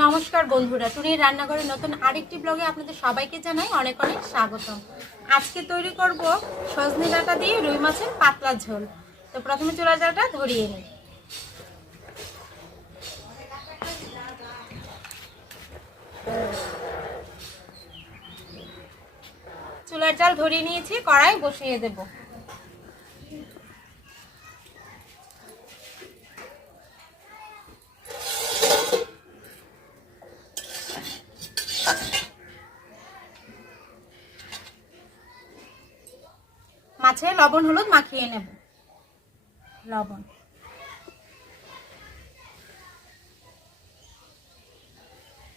নমস্কার বন্ধুরা, টুনির রান্নাঘরের নতুন আরেকটি ব্লগে আপনাদের সবাইকে জানাই অনেক অনেক স্বাগতম। আজকে তৈরি করব সজনে ডাঁটা দিয়ে রুই মাছের পাতলা ঝোল। তো প্রথমে চুলার জালটা ধরিয়ে নিই। চুলার জাল ধরিয়ে নিয়েছি, কড়াই বসিয়ে দেব। মাছে লবণ হলুদ মাখিয়ে নেব। লবণ,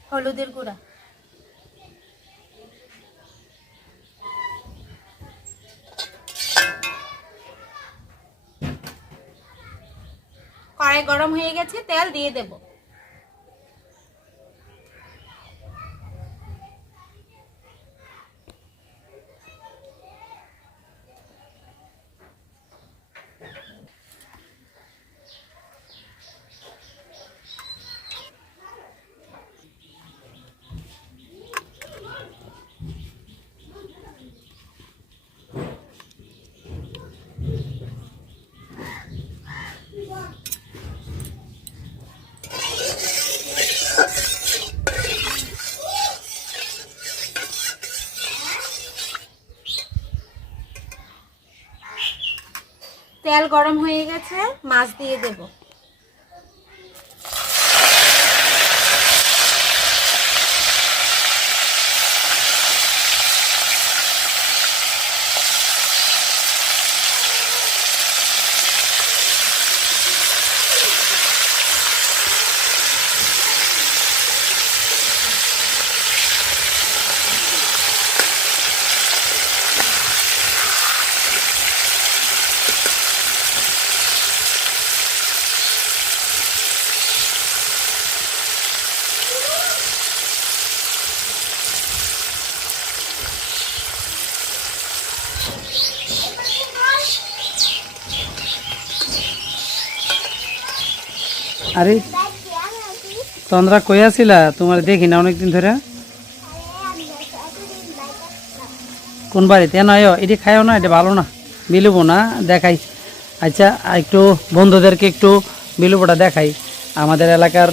হলুদের গুঁড়া, কড়াই গরম হয়ে গেছে, তেল দিয়ে দেব। তেল গরম হয়ে গেছে, মাছ দিয়ে দেব। আরে তোমরা কই আছিলা? তোমার দেখি না অনেকদিন ধরে। কোন বাড়িতে নয়? এটি খাইও না, এটা ভালো না, বিলুবো না, দেখাই। আচ্ছা, একটু বন্ধুদেরকে একটু বিলুবোটা দেখাই। আমাদের এলাকার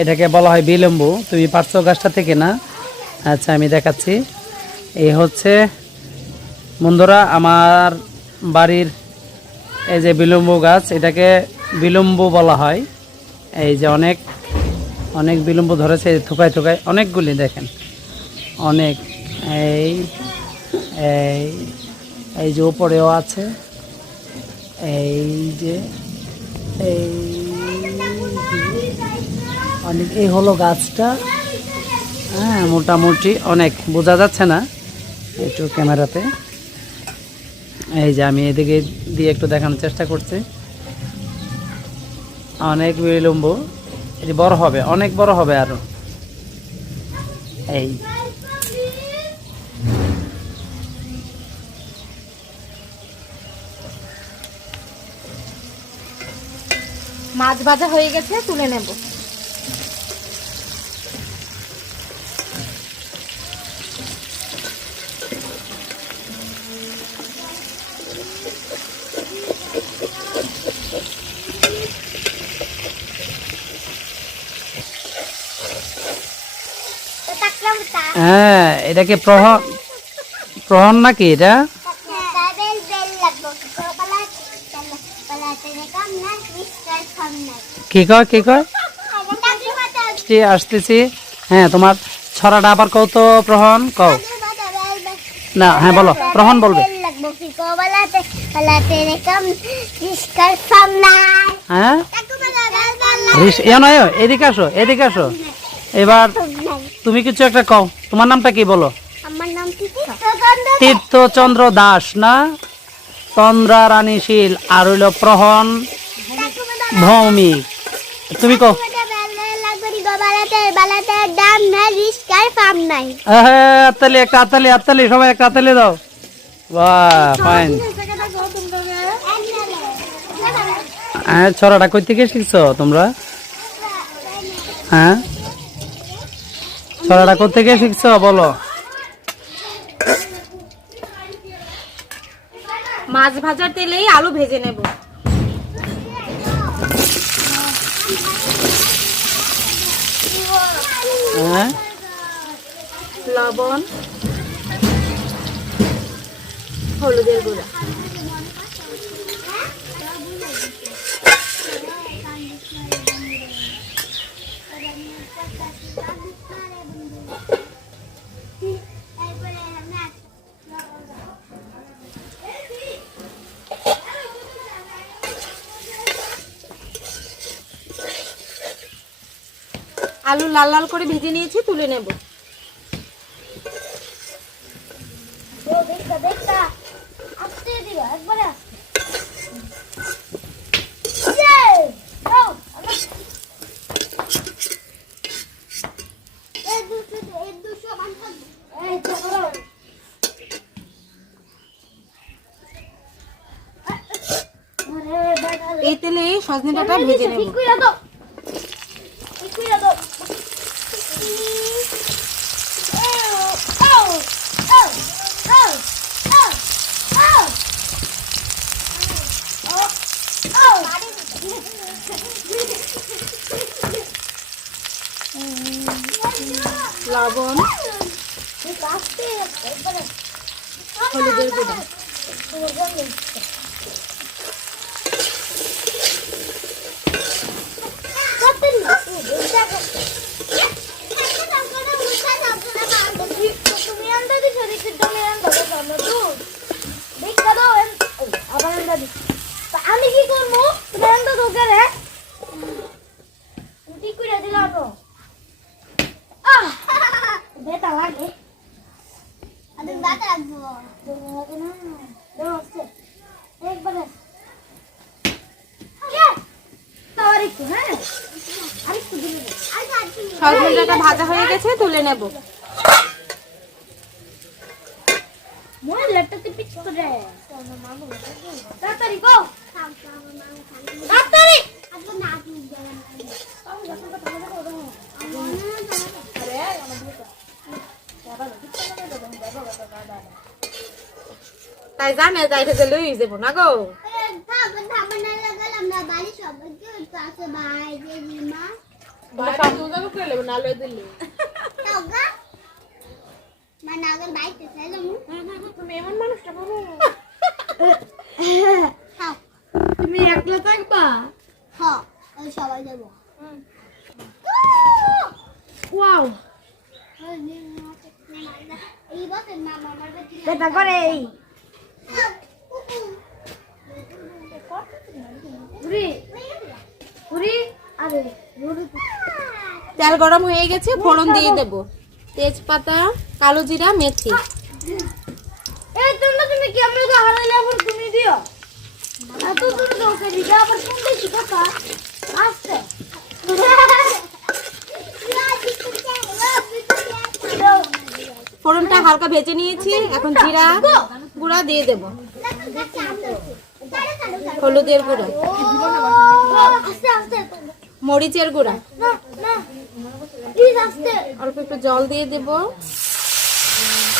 এটাকে বলা হয় বিলম্বু। তুমি পারছো গাছটা থেকে না? আচ্ছা, আমি দেখাচ্ছি। এই হচ্ছে বন্ধুরা আমার বাড়ির এই যে বিলম্বু গাছ, এটাকে বিলম্বু বলা হয়। এই যে অনেক অনেক বিলম্ব ধরেছে, থুকায় থুকায় অনেকগুলি, দেখেন অনেক। এই এই এই যে উপরেও আছে, এই যে এই অনেক। এই হলো গাছটা। হ্যাঁ, মোটামুটি অনেক বোঝা যাচ্ছে না একটু ক্যামেরাতে। এই যে আমি এদিকে দিয়ে একটু দেখানোর চেষ্টা করছি। অনেক বিলম্ব, এটি বড় হবে, অনেক বড় হবে আরো। এই মাছ ভাজা হয়ে গেছে, তুলে নেব। হ্যাঁ, এটাকে প্রহন নাকি এটা? কি কয় কি কয়? আসতেছি। হ্যাঁ, তোমার ছড়াটা আবার কও তো। প্রহন কও না। হ্যাঁ বলো, প্রহন বলবে। হ্যাঁ, এদিকে আসো, এদিকে আসো। এবার তুমি কিছু একটা কও। তোমার নামটা কি বলো? তীর্থচন্দ্র দাস না? চন্দ্রা রানী শীল আর হইল প্রহন ভৌমিক। তুমি কও। আত্তালি সবাই একটা আত্তালি দাও। বাহ, ফাইন। ছড়াটা কই থেকে শিখছো তোমরা? হ্যাঁ, ছড়াটা কোত্থেকে শিখছো বলো? মাছ ভাজার তেলেই আলু ভেজে নেব। হ্যাঁ, লবণ, হলুদের গুঁড়া, আলু লাল লাল করে ভেজে নিয়েছি, তুলে নেব। এই তেলে সজনে ডাঁটা ভেজে নেব। লবণ, হলুদের গুঁড়া, আমি কি করবো? তোকে রে ঠিক করে দিলাম তো। বেটা লাগে আমি বাতা রাখবো একবারে সজনে ডাঁটা ভাজা হয়ে গেছে, তুলে নেব। তাড়াতাড়ি গো তাড়াতাড়ি তাই জানে যাইতে গেলে যাবো না গো। তুমি একলা থাকবা? সবাই যাবো। ওয়াও এই বছর না মামার বাড়ি বেটা করে এই পুরি পুরি আরে তেল গরম হয়ে গেছে, ফোড়ন দিয়ে দেব। তেজপাতা, কালো জিরা, মেথি। এই তুমি কেমনে তো হারাইলে আবার তুমি দিও এত তুমি দোকে দিবা আবার কোনটা শিখাতা আস্তে ফোড়নটা হালকা ভেজে নিয়েছি, এখন জিরা গুঁড়া দিয়ে দেব, হলুদের গুঁড়া, আস্তে আস্তে মরিচের গুঁড়া, না না প্লিজ আস্তে অল্প একটু জল দিয়ে দেব।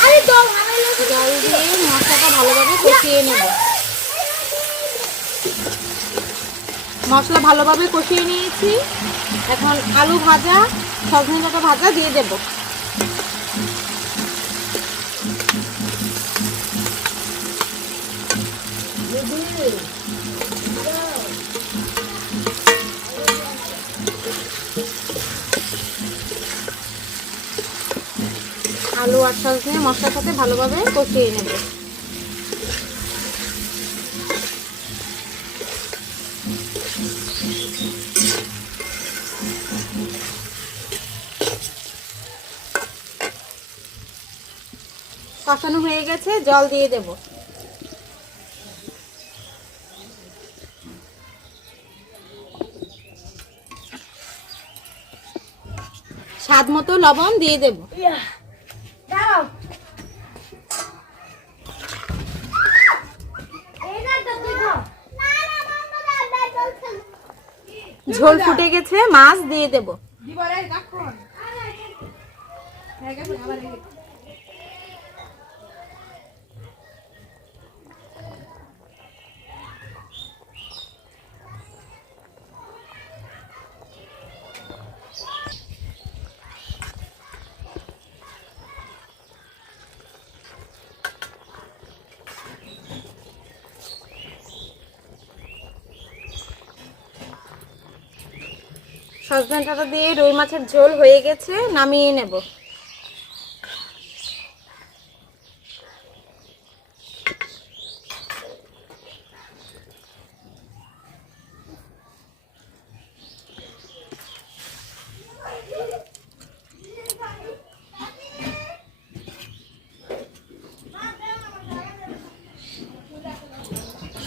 আরে দম হারাইলে জল দিয়ে মশলাটা ভালোভাবে কষিয়ে নেব। মশলা ভালোভাবে কষিয়ে নিয়েছি, এখন আলু ভাজা, সজনে ডাঁটা ভাজা দিয়ে দেব। আলু আর সজনে মশলার সাথে ভালোভাবে কষিয়ে নেব। কষানো হয়ে গেছে, জল দিয়ে দেব। স্বাদ মতো লবণ দিয়ে দেব। দাও এই না তো দেখো ঝোল ফুটে গেছে, মাছ দিয়ে দেব। সজনে ডাঁটা দিয়ে রুই মাছের ঝোল হয়ে গেছে, নামিয়ে নেব।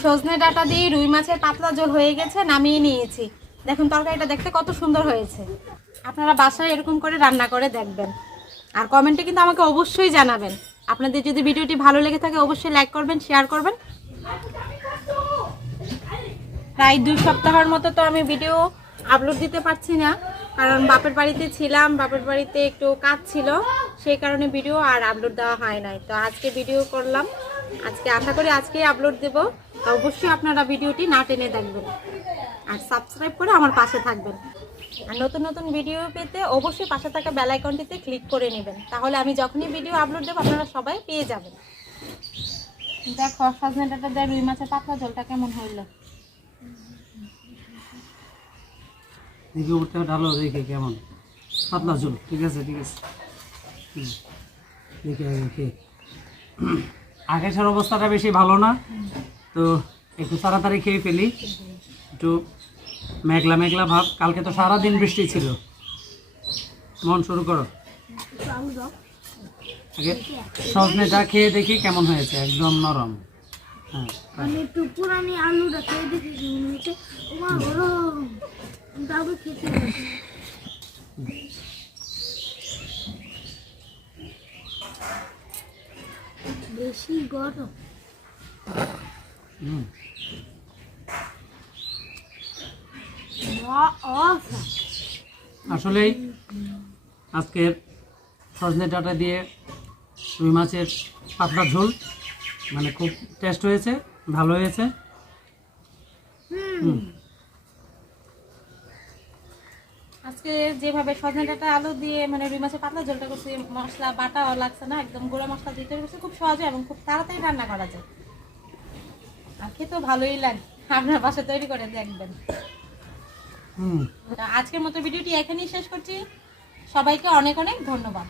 সজনে ডাঁটা দিয়ে রুই মাছের পাতলা ঝোল হয়ে গেছে, নামিয়ে নিয়েছি। দেখুন তরকারিটা দেখতে কত সুন্দর হয়েছে। আপনারা বাসায় এরকম করে রান্না করে দেখবেন, আর কমেন্টে কিন্তু আমাকে অবশ্যই জানাবেন। আপনাদের যদি ভিডিওটি ভালো লেগে থাকে অবশ্যই লাইক করবেন, শেয়ার করবেন। প্রায় 2 সপ্তাহের মতো তো আমি ভিডিও আপলোড দিতে পারছি না, কারণ বাপের বাড়িতে ছিলাম, বাপের বাড়িতে একটু কাজ ছিল, সেই কারণে ভিডিও আর আপলোড দেওয়া হয় নাই। তো আজকে ভিডিও করলাম, আজকে আশা করি আজকেই আপলোড দেব। তো অবশ্যই আপনারা ভিডিওটি না টেনে দেখবেন আর সাবস্ক্রাইব করে আমার পাশে থাকবেন। আর নতুন নতুন ভিডিও পেতে অবশ্যই পাশে থাকা বেল আইকনটিতে ক্লিক করে নেবেন, তাহলে আমি যখনই ভিডিও আপলোড দেব আপনারা সবাই পেয়ে যাবেন। দেখো সজনে ডাঁটা দিয়ে রুই মাছের পাতলা ঝোলটা কেমন হইলো। দেখি উপরটা ঢালো, দেখি কেমন পাতলা ঝোল। ঠিক আছে ঠিক আছে, দেখি দেখি। আকাশের অবস্থাটা বেশি ভালো না, তো একটু তাড়াতাড়ি খেয়ে ফেলি। একটু মেঘলা মেঘলা ভাব, কালকে তো সারাদিন বৃষ্টি ছিল। মন শুরু করো। আগে সজনেটা খেয়ে দেখি কেমন হয়েছে, একদম নরম। হ্যাঁ, আমি একটু পুরানি আলুটা খেয়ে দেখি কেমন হয়েছে। ওমা গরম, তাও খেতে পারছি। বেশি গরম। আসলেই আজকের সজনে ডাঁটা দিয়ে রুই মাছের পাতলা ঝোল মানে খুব টেস্ট হয়েছে, ভালো হয়েছে। আজকে যেভাবে সজনে ডাঁটা আলু দিয়ে মানে রুই মাছের পাতলা ঝোলটা করছি, মশলা বাটাও লাগছে না, একদম গুঁড়ো মশলা দিতে করছি, খুব সহজে এবং খুব তাড়াতাড়ি রান্না করা যায়। আর খেতেও ভালোই লাগে, আপনার বাসায় তৈরি করে দেখবেন। আজকের মতো ভিডিওটি এখানেই শেষ করছি। সবাইকে অনেক অনেক ধন্যবাদ।